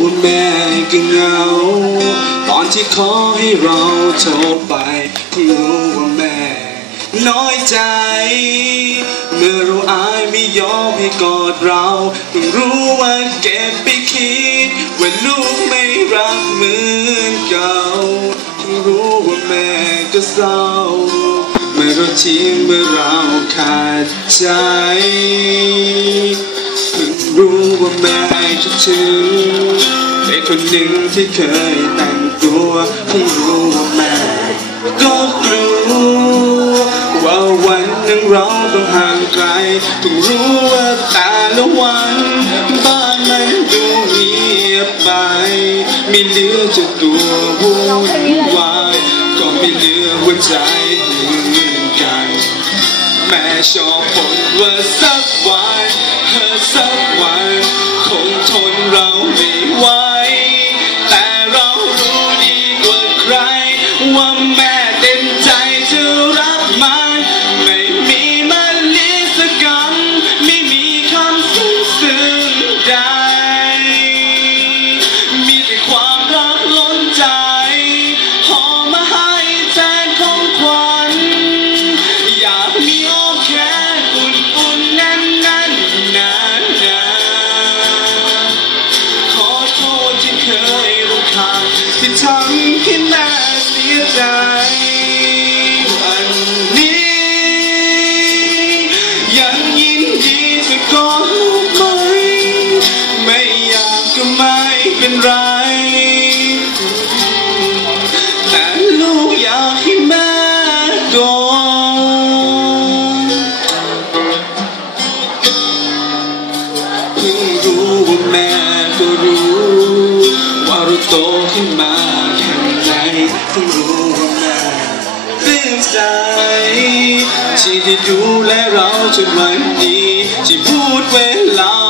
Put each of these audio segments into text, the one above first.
ว่าแม่ก็เหงา ตอนที่ขอให้เราโทรไปเพิ่งรู้ว่าแม่ น้อยใจ เมื่อเราอายไม่ยอมให้กอดเราเพิ่งรู้ว่าเก็บไปคิดว่าลูกไม่รักเหมือนเก่าเพิ่งรู้ว่าแม่ก็เศร้าเมื่อเราทิ้งเมื่อเราขาดใจรู้ว่าแม่คิดถึง เด็กคนหนึ่งที่เคยแต่งตัวเพิ่รู้ว่าแม่ก็กลัวว่าวันหนึ่งเราต้องห่างไกลเพิ่งรู้ว่าแต่ละวันบ้านมันดูเงียบไป ไม่เหลือจะตัววุ่นวายก็ไม่เหลือหัวใจเหมือนกัน แม่ชอบบ่นว่าสักวันเธอสักวันคงทนเราไม่ ว่าแม่เต็มใจจะรับมันไม่มีมันลิสกรรมไม่มีคำซึ้งซึ้งใด เป็นไร แต่ลูกอยากให้แม่ก่อนเพิ่งรู้ว่าแม่ก็รู้ ว่าเราโตขึ้นมาแค่ไหนเพิ่งรู้ว่าแม่เรื่องใจที่ได้ดูแลเราจนวันนี้ที่พูดเวลา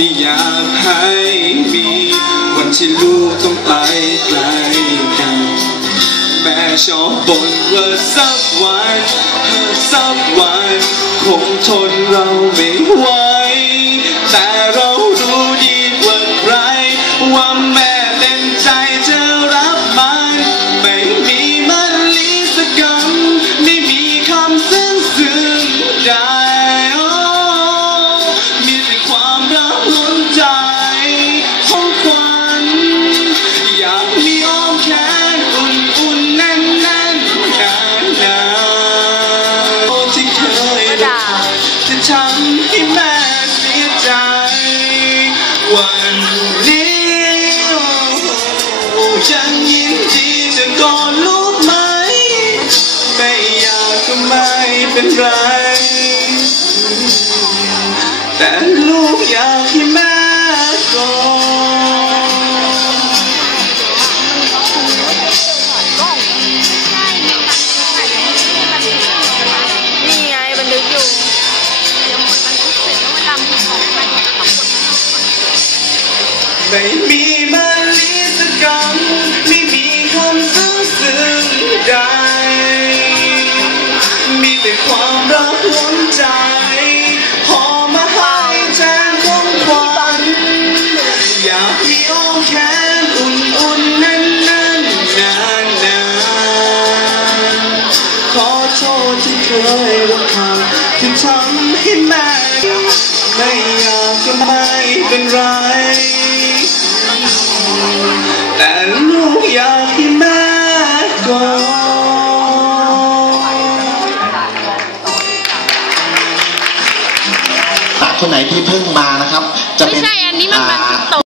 ไม่อยากให้มีวันที่ลูกต้องไปไกลกัน แม่ชอบบ่นว่าสักวันเธอสักวัน คงทนเราไม่ไหว ทำให้แม่เสียใจวันนี้โอ้ยังยินดีจะกอดลูกไหม ไม่อยากก็ไม่เป็นไร แต่ลูกอยากให้แม่กอด ไม่มีมาลิสกรรมไม่มีคำซึ้งซึ้งใด มีแต่ความรักล้นใจหอมมาให้แทนของขวัญอยากมีอ้อมแขนอุ่นๆแน่นๆนานๆขอโทษที่เคยรำคาญที่ทำให้แม่ไม่อยากจะไม่เป็นไร แต่ลูกอยากให้แม่ก่อดคนไหนที่เพิ่งมานะครับ จะเป็นไม่ใช่อันนี้มันมันตก